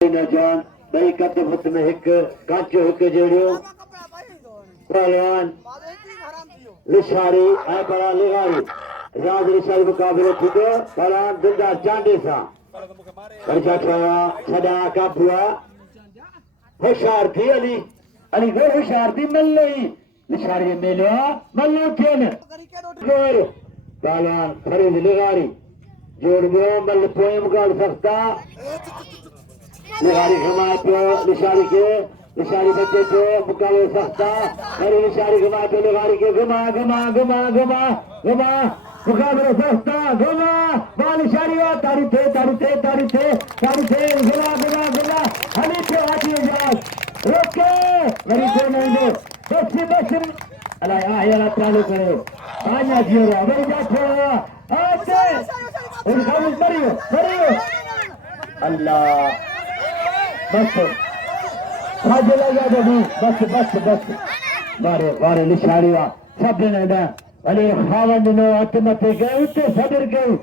नौजवान बई कद फुट में एक कांचो एक जड़ियो पहलवान लिशारी आए बड़ा लिगारी राज लिशारी मुकाबले छुटो पहलवान दुंदा चांदी सा बरजा छड़ा काबुआ होशियार थी अली अली वो होशियार थी मल्लई लिशारी मेलो मल्लू केन पहलवान फरीद लिगारी जोड़ गयो मल्ल पोए मुकाबले सकता लिगारी घुमा पे लिशारी बच्चे को मुकाबले सकता अरे लिशारी घुमा पे लिगारी के घुमा मुकाबले सकता घुमा बाल लिशारी तारी थे घुमा हली थे आती जात रोके मेरी को नहीं दो बस अला आया चालू करो आया जियो मेरी जा छोड़ा आते उन खामोश करियो अल्लाह बस खाजे लगा दो बस बारे लिशारी वा सब ने अले खावन नो अत मते गए उते सदर गए